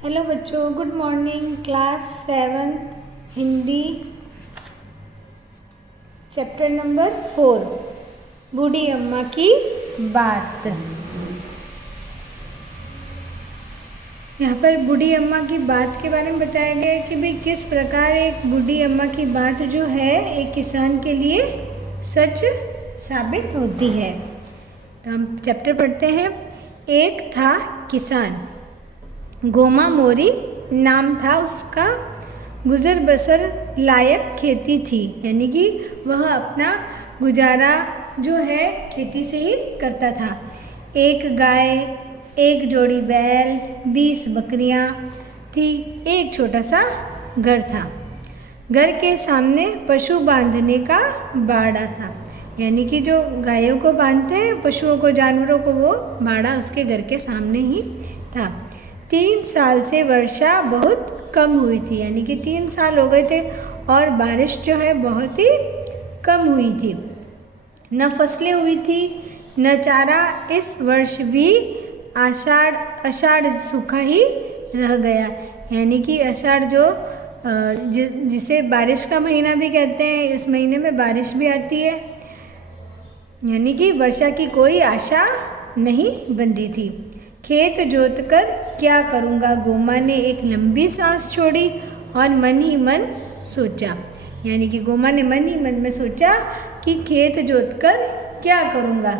Hello बच्चों, good morning. Class 7 Hindi, chapter number 4, बूढ़ी अम्मा की बात। यहाँ पर बूढ़ी अम्मा की बात के बारे में बताया गया है कि भाई किस प्रकार एक बूढ़ी अम्मा की बात जो है एक किसान के लिए सच साबित होती है। तो हम चैप्टर पढ़ते हैं। एक था किसान, गोमा मोरी नाम था उसका। गुजर बसर लायक खेती थी, यानी कि वह अपना गुजारा जो है खेती से ही करता था। एक गाय, एक जोड़ी बैल, 20 बकरियां थी, एक छोटा सा घर था। घर के सामने पशु बांधने का बाड़ा था, यानी कि जो गायों को बांधते हैं, पशुओं को, जानवरों को, वो बाड़ा उसके घर के सामने ही था। 3 साल से वर्षा बहुत कम हुई थी, यानी कि 3 साल हो गए थे और बारिश जो है बहुत ही कम हुई थी। न फसलें हुई थी न चारा। इस वर्ष भी आषाढ़ सूखा ही रह गया, यानी कि आषाढ़ जो जिसे बारिश का महीना भी कहते हैं, इस महीने में बारिश भी आती है, यानी कि वर्षा की कोई आशा नहीं बंधी थी। खेत जोतकर क्या करूँगा, गोमा ने एक लंबी सांस छोड़ी और मन ही मन सोचा, यानी कि गोमा ने मन ही मन में सोचा कि खेत जोतकर क्या करूँगा।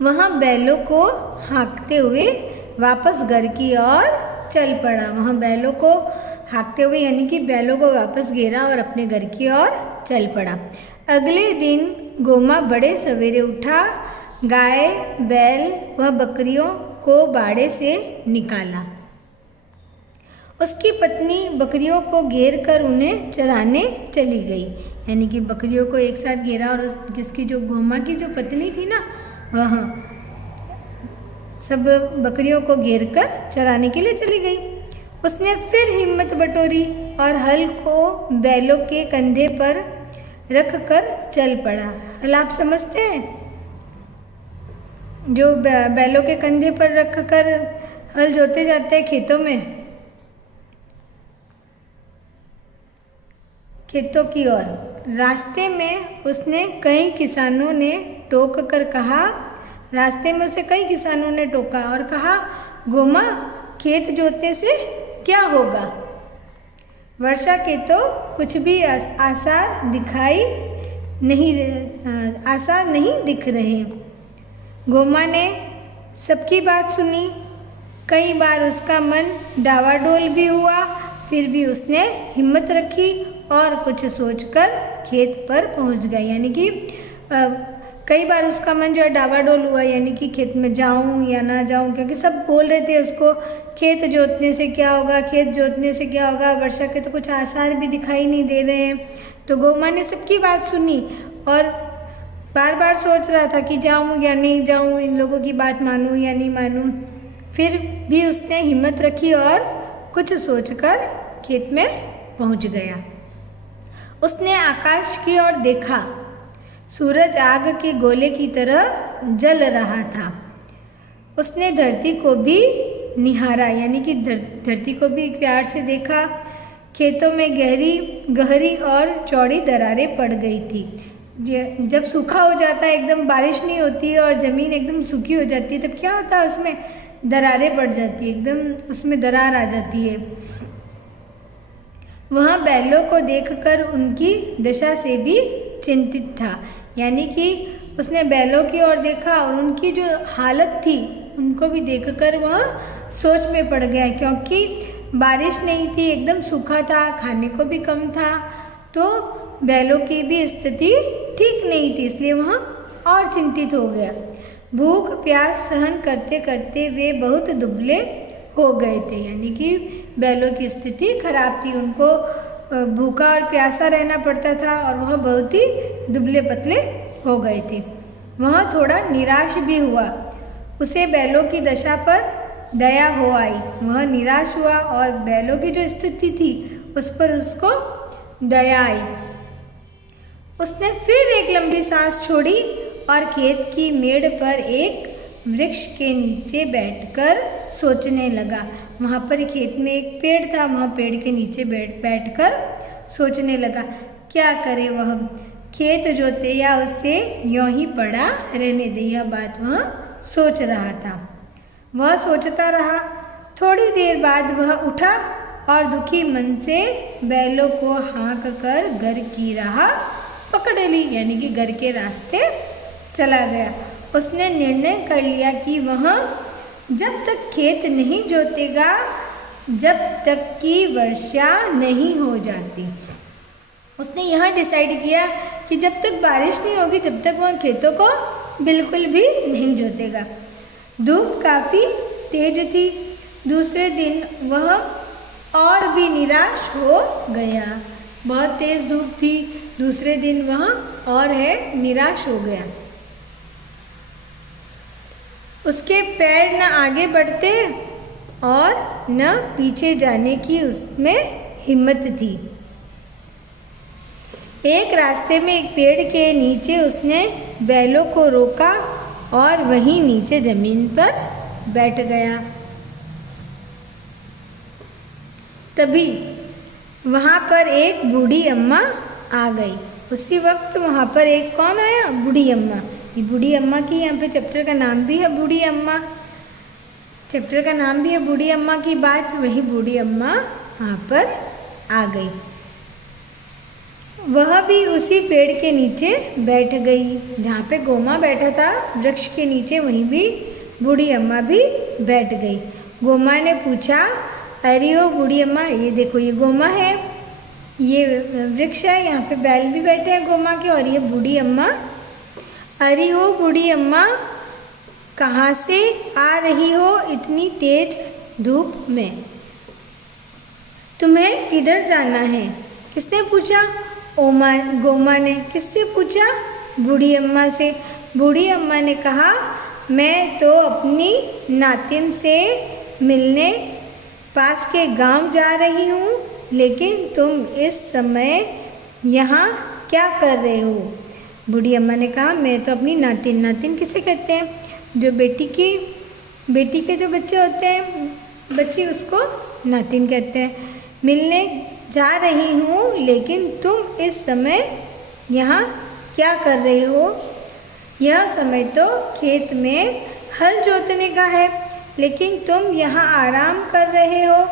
वह बैलों को हाँकते हुए वापस घर की ओर चल पड़ा। वह बैलों को हाँकते हुए, यानी कि बैलों को वापस घेरा और अपने घर की ओर चल पड़ा। अगले दिन गोमा बड़े सवेरे उठा, गाय, बैल व बकरियों को बाड़े से निकाला। उसकी पत्नी बकरियों को घेर कर उन्हें चराने चली गई, यानी कि बकरियों को एक साथ घेरा और उसकी जो गोमा की जो पत्नी थी ना, वह सब बकरियों को घेर कर चराने के लिए चली गई। उसने फिर हिम्मत बटोरी और हल को बैलों के कंधे पर रख कर चल पड़ा। हल आप समझते हैं, जो बैलों के कंधे पर रख कर हल जोते जाते हैं खेतों में, खेतों की ओर। रास्ते में उसने कई किसानों ने टोक कर कहा, रास्ते में उसे कई किसानों ने टोका और कहा, गोमा, खेत जोतने से क्या होगा? वर्षा के तो कुछ भी आसार नहीं दिख रहे। गोमा ने सबकी बात सुनी। कई बार उसका मन डावाडोल भी हुआ, फिर भी उसने हिम्मत रखी और कुछ सोचकर खेत पर पहुंच गया, यानी कि कई बार उसका मन जो है डावाडोल हुआ, यानी कि खेत में जाऊं या ना जाऊं, क्योंकि सब बोल रहे थे उसको, खेत जोतने से क्या होगा, खेत जोतने से क्या होगा, वर्षा के तो कुछ आसार भी दिखाई नहीं दे रहे हैं। तो गोमा ने सबकी बात सुनी और बार बार सोच रहा था कि जाऊं या नहीं जाऊं, इन लोगों की बात मानूं या नहीं मानूं। फिर भी उसने हिम्मत रखी और कुछ सोचकर खेत में पहुंच गया। उसने आकाश की ओर देखा। सूरज आग के गोले की तरह जल रहा था। उसने धरती को भी निहारा, यानी कि धरती को भी प्यार से देखा। खेतों में गहरी और चौड़ी दरारें पड़ गई थी। जब सूखा हो जाता है, एकदम बारिश नहीं होती है और ज़मीन एकदम सूखी हो जाती है, तब क्या होता है, उसमें दरारें पड़ जाती है, एकदम उसमें दरार आ जाती है। वह बैलों को देखकर उनकी दशा से भी चिंतित था, यानी कि उसने बैलों की ओर देखा और उनकी जो हालत थी उनको भी देखकर वह सोच में पड़ गया, क्योंकि बारिश नहीं थी, एकदम सूखा था, खाने को भी कम था, तो बैलों की भी स्थिति ठीक नहीं थी, इसलिए वह और चिंतित हो गया। भूख प्यास सहन करते करते वे बहुत दुबले हो गए थे, यानी कि बैलों की स्थिति खराब थी, उनको भूखा और प्यासा रहना पड़ता था और वह बहुत ही दुबले पतले हो गए थे। वह थोड़ा निराश भी हुआ। उसे बैलों की दशा पर दया हो आई। वह निराश हुआ और बैलों की जो स्थिति थी उस पर उसको दया आई। उसने फिर एक लंबी सांस छोड़ी और खेत की मेड़ पर एक वृक्ष के नीचे बैठकर सोचने लगा। वहाँ पर खेत में एक पेड़ था, वहाँ पेड़ के नीचे बैठकर सोचने लगा क्या करे वह। खेत जोते या उसे यूं ही पड़ा रहने दे, यह बात वह सोच रहा था। वह सोचता रहा। थोड़ी देर बाद वह उठा और दुखी मन से बैलों को हाँक कर घर की राह पकड़ ली, यानी कि घर के रास्ते चला गया। उसने निर्णय कर लिया कि वह जब तक खेत नहीं जोतेगा जब तक कि वर्षा नहीं हो जाती। उसने यह डिसाइड किया कि जब तक बारिश नहीं होगी जब तक वह खेतों को बिल्कुल भी नहीं जोतेगा। धूप काफ़ी तेज थी। दूसरे दिन वह और भी निराश हो गया। बहुत तेज धूप थी, दूसरे दिन वह और निराश हो गया। उसके पैर न आगे बढ़ते और न पीछे जाने की उसमें हिम्मत थी। एक रास्ते में एक पेड़ के नीचे उसने बैलों को रोका और वहीं नीचे ज़मीन पर बैठ गया। तभी वहाँ पर एक बूढ़ी अम्मा आ गई। उसी वक्त वहाँ पर एक कौन आया? बूढ़ी अम्मा। ये बूढ़ी अम्मा की यहाँ पे चैप्टर का नाम भी है बूढ़ी अम्मा। चैप्टर का नाम भी है बूढ़ी अम्मा की बात। वही बूढ़ी अम्मा वहाँ पर आ गई। वह भी उसी पेड़ के नीचे बैठ गई जहाँ पे गोमा बैठा था वृक्ष के नीचे, वहीं भी बूढ़ी अम्मा भी बैठ गई। गोमा ने पूछा, अरे ओ बूढ़ी अम्मा, ये देखो ये गोमा है, ये वृक्ष है, यहाँ पे बैल भी बैठे हैं गोमा के, और ये बूढ़ी अम्मा। अरे ओ बूढ़ी अम्मा, कहाँ से आ रही हो इतनी तेज धूप में? तुम्हें किधर जाना है? किसने पूछा? गोमा ने। किससे पूछा? बूढ़ी अम्मा से। बूढ़ी अम्मा ने कहा, मैं तो अपनी नातिन से मिलने पास के गांव जा रही हूँ, लेकिन तुम इस समय यहाँ क्या कर रहे हो? बूढ़ी अम्मा ने कहा, मैं तो अपनी नातिन किसे कहते हैं? जो बेटी के जो बच्चे होते हैं, बच्ची, उसको नातिन कहते हैं। मिलने जा रही हूँ, लेकिन तुम इस समय यहाँ क्या कर रहे हो? यह समय तो खेत में हल जोतने का है, लेकिन तुम यहाँ आराम कर रहे हो।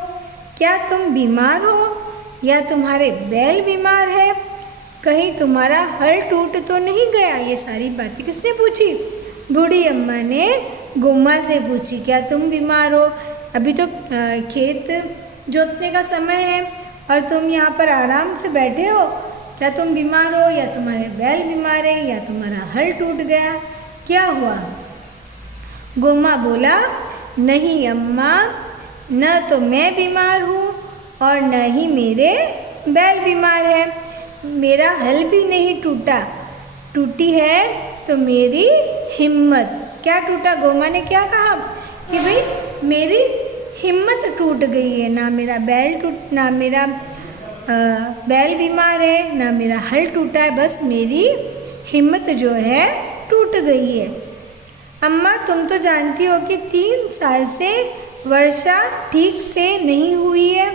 क्या तुम बीमार हो या तुम्हारे बैल बीमार है? कहीं तुम्हारा हल टूट तो नहीं गया? ये सारी बातें किसने पूछी? बूढ़ी अम्मा ने गोमा से पूछी। क्या तुम बीमार हो? अभी तो खेत जोतने का समय है और तुम यहाँ पर आराम से बैठे हो। क्या तुम बीमार हो या तुम्हारे बैल बीमार है या तुम्हारा हल टूट गया? क्या हुआ? गोमा बोला, नहीं अम्मा, न तो मैं बीमार हूँ और न ही मेरे बैल बीमार है। मेरा हल भी नहीं टूटा। टूटी है तो मेरी हिम्मत। क्या टूटा? गोमा ने क्या कहा कि भाई मेरी हिम्मत टूट गई है। ना मेरा बैल बीमार है, ना मेरा हल टूटा है, बस मेरी हिम्मत जो है टूट गई है। अम्मा, तुम तो जानती हो कि 3 साल से वर्षा ठीक से नहीं हुई है।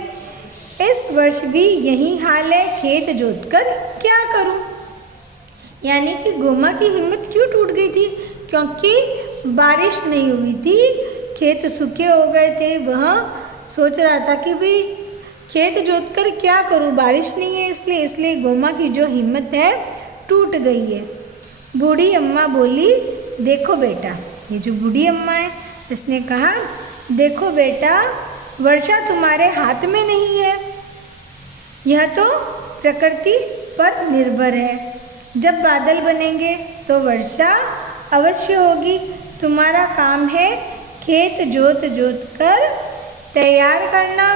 इस वर्ष भी यही हाल है। खेत जोतकर क्या करूं? यानी कि गोमा की हिम्मत क्यों टूट गई थी? क्योंकि बारिश नहीं हुई थी, खेत सूखे हो गए थे। वह सोच रहा था कि भाई खेत जोतकर क्या करूं, बारिश नहीं है, इसलिए गोमा की जो हिम्मत है टूट गई है। बूढ़ी अम्मा बोली, देखो बेटा, ये जो बूढ़ी अम्मा है इसने कहा, देखो बेटा, वर्षा तुम्हारे हाथ में नहीं है, यह तो प्रकृति पर निर्भर है। जब बादल बनेंगे तो वर्षा अवश्य होगी। तुम्हारा काम है खेत जोत कर तैयार करना।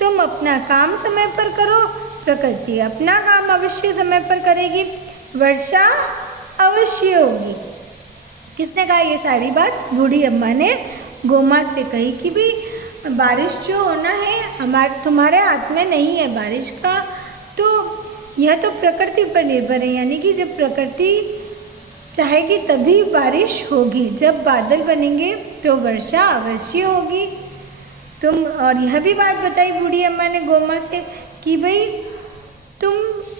तुम अपना काम समय पर करो, प्रकृति अपना काम अवश्य समय पर करेगी, वर्षा अवश्य होगी। किसने कहा ये सारी बात? बूढ़ी अम्मा ने गोमा से कही कि भाई बारिश जो होना है तुम्हारे हाथ में नहीं है बारिश का, तो यह तो प्रकृति पर निर्भर है। यानी कि जब प्रकृति चाहेगी तभी बारिश होगी। जब बादल बनेंगे तो वर्षा अवश्य होगी। तुम, और यह भी बात बताई बूढ़ी अम्मा ने गौमा से कि भाई तुम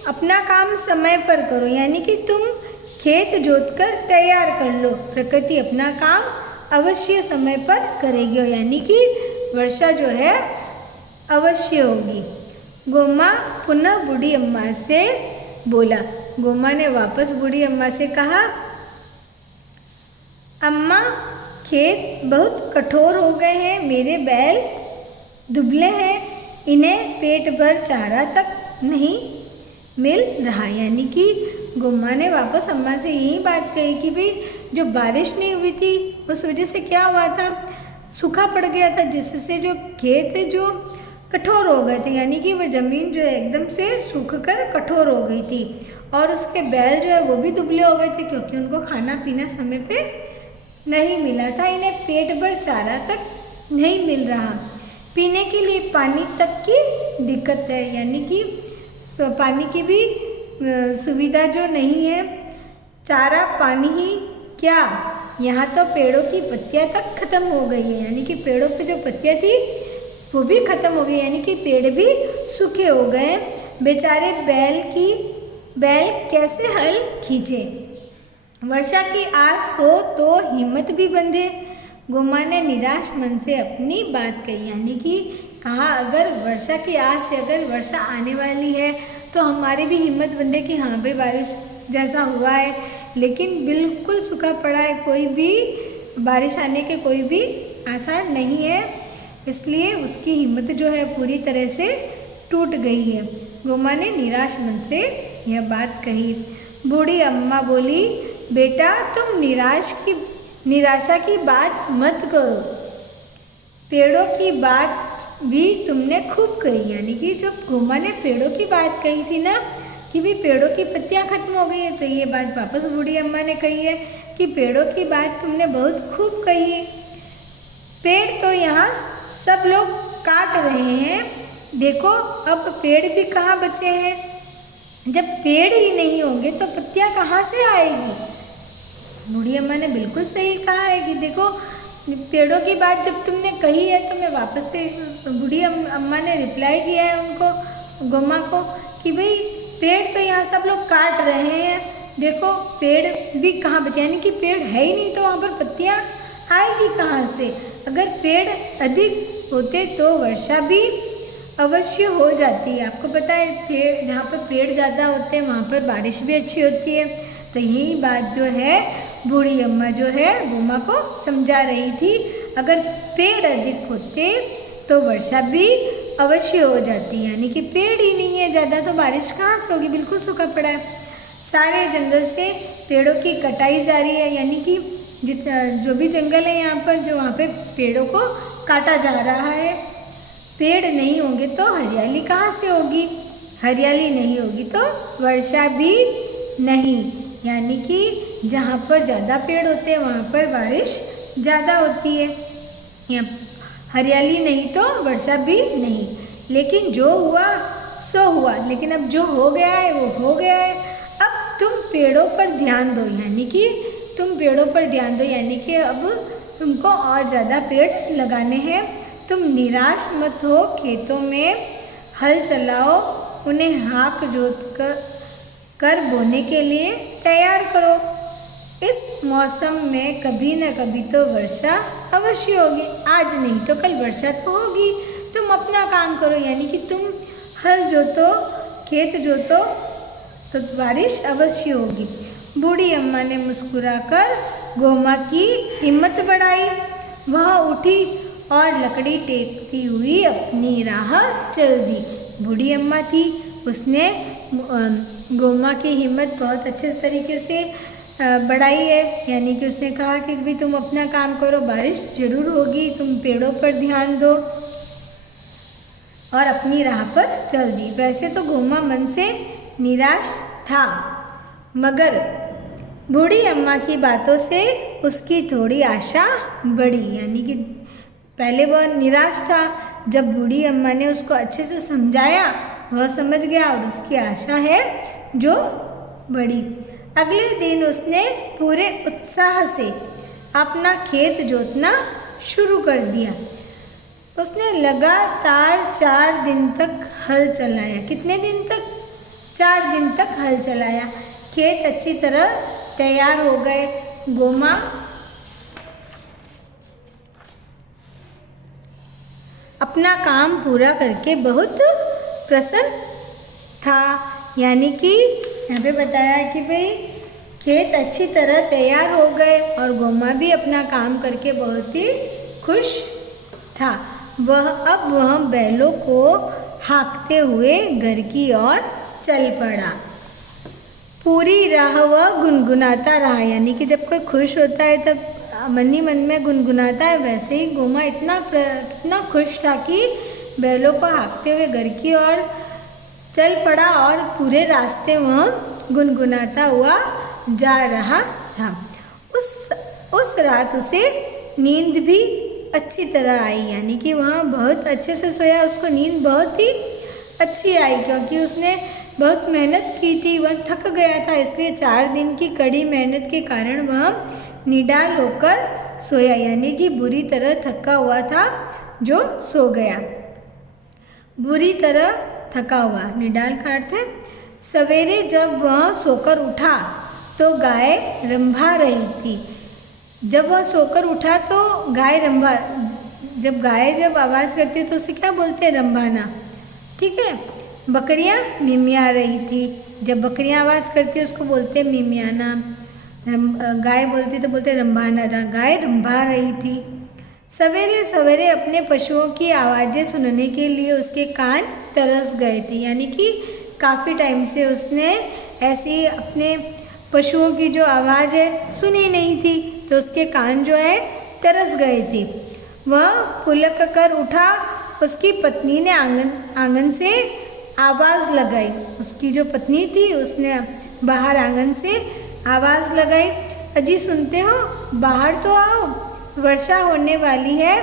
अपना काम समय पर करो, यानी कि तुम खेत जोतकर तैयार कर लो, प्रकृति अपना काम अवश्य समय पर करेगी, यानी कि वर्षा जो है अवश्य होगी। गौमा पुनः बूढ़ी अम्मा से बोला। गौमा ने वापस बूढ़ी अम्मा से कहा, अम्मा खेत बहुत कठोर हो गए हैं, मेरे बैल दुबले हैं, इन्हें पेट भर चारा तक नहीं मिल रहा। यानी कि गौमा ने वापस अम्मा से यही बात कही कि भाई जो बारिश नहीं हुई थी उस वजह से क्या हुआ था, सूखा पड़ गया था, जिससे जो खेत जो कठोर हो गए थे, यानी कि वह ज़मीन जो है एकदम से सूख कर कठोर हो गई थी, और उसके बैल जो है वो भी दुबले हो गए थे क्योंकि उनको खाना पीना समय पे नहीं मिला था, इन्हें पेट भर चारा तक नहीं मिल रहा, पीने के लिए पानी तक की दिक्कत है, यानी कि पानी की भी सुविधा जो नहीं है, चारा पानी ही क्या, यहाँ तो पेड़ों की पत्तियाँ तक खत्म हो गई है, यानी कि पेड़ों पे जो पत्तियाँ थी वो भी खत्म हो गई, यानी कि पेड़ भी सूखे हो गए। बेचारे बैल कैसे हल खींचे, वर्षा की आस हो तो हिम्मत भी बंधे। गौमा ने निराश मन से अपनी बात कही, यानी कि कहा अगर वर्षा की आस है, अगर वर्षा आने वाली है तो हमारी भी हिम्मत बंधे कि हाँ भाई बारिश जैसा हुआ है, लेकिन बिल्कुल सूखा पड़ा है, कोई भी बारिश आने के कोई भी आसार नहीं है, इसलिए उसकी हिम्मत जो है पूरी तरह से टूट गई है। गौमा ने निराश मन से यह बात कही। बूढ़ी अम्मा बोली, बेटा तुम निराशा की बात मत करो, पेड़ों की बात भी तुमने खूब कही, यानी कि जब गौमा ने पेड़ों की बात कही थी ना कि भी पेड़ों की पत्तियां खत्म हो गई है, तो ये बात वापस बूढ़ी अम्मा ने कही है कि पेड़ों की बात तुमने बहुत खूब कही है, पेड़ तो यहाँ सब लोग काट रहे हैं, देखो अब पेड़ भी कहाँ बचे हैं, जब पेड़ ही नहीं होंगे तो पत्तियां कहाँ से आएगी। बूढ़ी अम्मा ने बिल्कुल सही कहा है कि देखो पेड़ों की बात जब तुमने कही है तो मैं वापस से, बूढ़ी अम्मा ने रिप्लाई किया है उनको, गौमा को, कि भाई पेड़ तो यहाँ सब लोग काट रहे हैं, देखो पेड़ भी कहाँ बचे, यानी कि पेड़ है ही नहीं तो वहाँ पर पत्तियाँ आएगी कहाँ से। अगर पेड़ अधिक होते तो वर्षा भी अवश्य हो जाती है। आपको पता है पेड़, जहाँ पर पेड़ ज़्यादा होते हैं वहाँ पर बारिश भी अच्छी होती है। तो यही बात जो है बूढ़ी अम्मा जो है गौमा को समझा रही थी, अगर पेड़ अधिक होते तो वर्षा भी अवश्य हो जाती, यानी कि पेड़ ही नहीं है ज़्यादा तो बारिश कहाँ से होगी, बिल्कुल सूखा पड़ा है। सारे जंगल से पेड़ों की कटाई जारी है, यानी कि जो भी जंगल है यहाँ पर, जो वहाँ पे पेड़ों को काटा जा रहा है। पेड़ नहीं होंगे तो हरियाली कहाँ से होगी, हरियाली नहीं होगी तो वर्षा भी नहीं, यानी कि जहाँ पर ज़्यादा पेड़ होते हैं वहाँ पर बारिश ज़्यादा होती है, या हरियाली नहीं तो वर्षा भी नहीं। लेकिन जो हुआ सो हुआ, लेकिन अब जो हो गया है वो हो गया है। अब तुम पेड़ों पर ध्यान दो, यानी कि तुम पेड़ों पर ध्यान दो, यानी कि अब तुमको और ज़्यादा पेड़ लगाने हैं। तुम निराश मत हो, खेतों में हल चलाओ, उन्हें हाँक जोत कर बोने के लिए तैयार करो। इस मौसम में कभी न कभी तो वर्षा अवश्य होगी, आज नहीं तो कल वर्षा तो होगी। तुम अपना काम करो, यानी कि तुम हल जोतो, खेत जोतो तो बारिश अवश्य होगी। बूढ़ी अम्मा ने मुस्कुराकर गौमा की हिम्मत बढ़ाई। वह उठी और लकड़ी टेकती हुई अपनी राह चल दी। बूढ़ी अम्मा थी, उसने गौमा की हिम्मत बहुत अच्छे तरीके से बढ़ाई है, यानी कि उसने कहा कि भी तुम अपना काम करो, बारिश ज़रूर होगी, तुम पेड़ों पर ध्यान दो, और अपनी राह पर चल दी। वैसे तो गौमा मन से निराश था, मगर बूढ़ी अम्मा की बातों से उसकी थोड़ी आशा बढ़ी, यानी कि पहले वह निराश था, जब बूढ़ी अम्मा ने उसको अच्छे से समझाया वह समझ गया और उसकी आशा है जो बढ़ी। अगले दिन उसने पूरे उत्साह से अपना खेत जोतना शुरू कर दिया। उसने लगातार 4 दिन तक हल चलाया। कितने दिन तक? 4 दिन तक हल चलाया। खेत अच्छी तरह तैयार हो गए। गोमा अपना काम पूरा करके बहुत प्रसन्न था। यानी कि यहाँ पे बताया कि भाई खेत अच्छी तरह तैयार हो गए और गोमा भी अपना काम करके बहुत ही खुश था। वह बैलों को हाँकते हुए घर की ओर चल पड़ा। पूरी राह वह गुनगुनाता रहा। यानी कि जब कोई खुश होता है तब मन ही मन में गुनगुनाता है, वैसे ही गोमा इतना खुश था कि बैलों को हाँकते हुए घर की ओर चल पड़ा और पूरे रास्ते वह गुनगुनाता हुआ जा रहा था। उस रात उसे नींद भी अच्छी तरह आई। यानी कि वह बहुत अच्छे से सोया। उसको नींद बहुत ही अच्छी आई क्योंकि उसने बहुत मेहनत की थी। वह थक गया था, इसलिए 4 दिन की कड़ी मेहनत के कारण वह निडाल होकर सोया। यानी कि बुरी तरह थका हुआ था जो सो गया। बुरी तरह थका हुआ, निडाल का अर्थ है। सवेरे जब वह सोकर उठा तो गाय रंभा रही थी। जब वह सोकर उठा तो गाय रंभा, जब आवाज़ करती है तो उसे क्या बोलते हैं? रंभाना। ठीक है। बकरियां मिमिया रही थी। जब बकरियां आवाज़ करती है उसको बोलते हैं मिमियाना। गाय बोलती तो बोलते रंभाना। गाय रंभा रही थी। सवेरे सवेरे अपने पशुओं की आवाज़ें सुनने के लिए उसके कान तरस गए थे। यानी कि काफ़ी टाइम से उसने ऐसी अपने पशुओं की जो आवाज़ है सुनी नहीं थी, तो उसके कान जो है तरस गए थे। वह पुलक कर उठा। उसकी पत्नी ने आंगन से आवाज़ लगाई। उसकी जो पत्नी थी उसने बाहर आंगन से आवाज़ लगाई, अजी सुनते हो, बाहर तो आओ, वर्षा होने वाली है।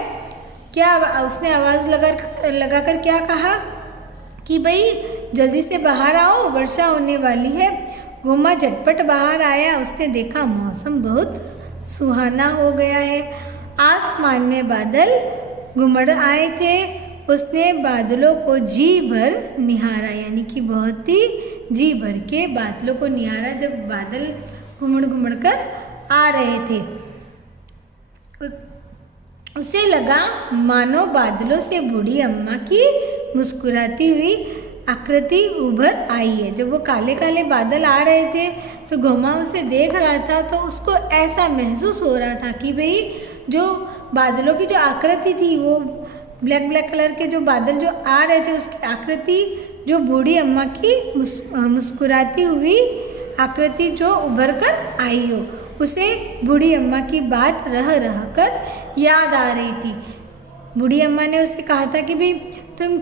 क्या उसने आवाज़ लगाकर क्या कहा कि भाई जल्दी से बाहर आओ, वर्षा होने वाली है। गोमा झटपट बाहर आया। उसने देखा मौसम बहुत सुहाना हो गया है। आसमान में बादल घुमड़ आए थे। उसने बादलों को जी भर निहारा। यानी कि बहुत ही जी भर के बादलों को निहारा जब बादल घुमड़ कर आ रहे थे। उसे लगा मानो बादलों से बूढ़ी अम्मा की मुस्कुराती हुई आकृति उभर आई है। जब वो काले काले बादल आ रहे थे तो गोमा उसे देख रहा था, तो उसको ऐसा महसूस हो रहा था कि भाई जो बादलों की जो आकृति थी, वो ब्लैक कलर के जो बादल जो आ रहे थे, उसकी आकृति जो बूढ़ी अम्मा की मुस्कुराती हुई आकृति जो उभर कर आई हो, उसे बूढ़ी अम्मा की बात रह कर याद आ रही थी। बूढ़ी अम्मा ने उसे कहा था कि भाई तुम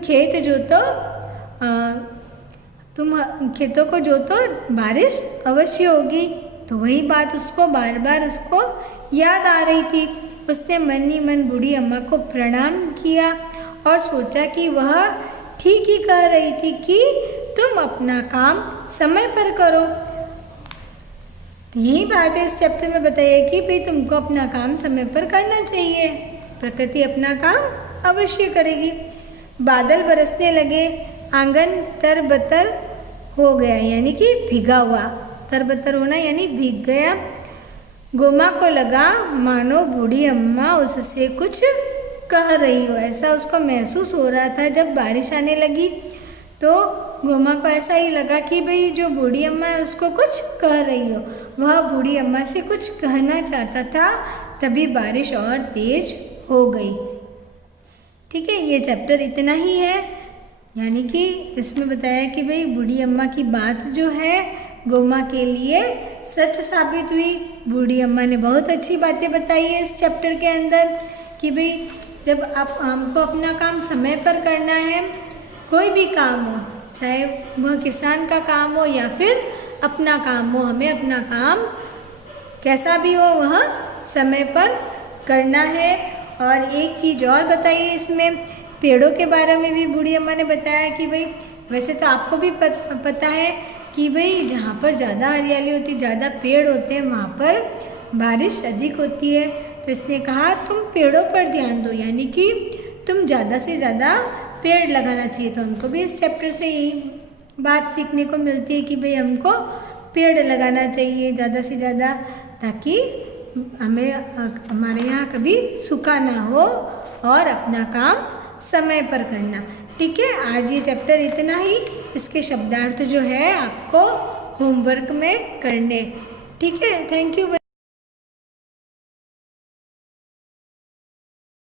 खेतों को जोतो, बारिश अवश्य होगी। तो वही बात उसको बार बार उसको याद आ रही थी। उसने मन ही मन बूढ़ी अम्मा को प्रणाम किया और सोचा कि वह ठीक ही कह रही थी कि तुम अपना काम समय पर करो। तो यही बात है इस चैप्टर में बताई है कि भाई तुमको अपना काम समय पर करना चाहिए। प्रकृति अपना काम अवश्य करेगी। बादल बरसने लगे। आंगन तरबतर हो गया, यानी कि भीगा हुआ। तरबतर होना यानी भीग गया। गोमा को लगा मानो बूढ़ी अम्मा उससे कुछ कह रही हो। ऐसा उसको महसूस हो रहा था। जब बारिश आने लगी तो गोमा को ऐसा ही लगा कि भाई जो बूढ़ी अम्मा है उसको कुछ कह रही हो। वह बूढ़ी अम्मा से कुछ कहना चाहता था, तभी बारिश और तेज हो गई। ठीक है, ये चैप्टर इतना ही है। यानी कि इसमें बताया कि भाई बूढ़ी अम्मा की बात जो है गोमा के लिए सच साबित हुई। बूढ़ी अम्मा ने बहुत अच्छी बातें बताई है इस चैप्टर के अंदर कि भाई जब आप हमको अपना काम समय पर करना है, कोई भी काम हो, चाहे वह किसान का काम हो या फिर अपना काम हो, हमें अपना काम कैसा भी हो वह समय पर करना है। और एक चीज़ और बताइए इसमें, पेड़ों के बारे में भी बूढ़ी अम्मा ने बताया कि भाई वैसे तो आपको भी पता है कि भाई जहाँ पर ज़्यादा हरियाली होती, ज़्यादा पेड़ होते हैं, वहाँ पर बारिश अधिक होती है। तो इसने कहा तुम पेड़ों पर ध्यान दो, यानी कि तुम ज़्यादा से ज़्यादा पेड़ लगाना चाहिए। तो हमको भी इस चैप्टर से यही बात सीखने को मिलती है कि भाई हमको पेड़ लगाना चाहिए ज़्यादा से ज़्यादा, ताकि हमें हमारे यहाँ कभी सूखा ना हो और अपना काम समय पर करना। ठीक है, आज ये चैप्टर इतना ही। इसके शब्दार्थ जो है आपको होमवर्क में करने। ठीक है, थैंक यू।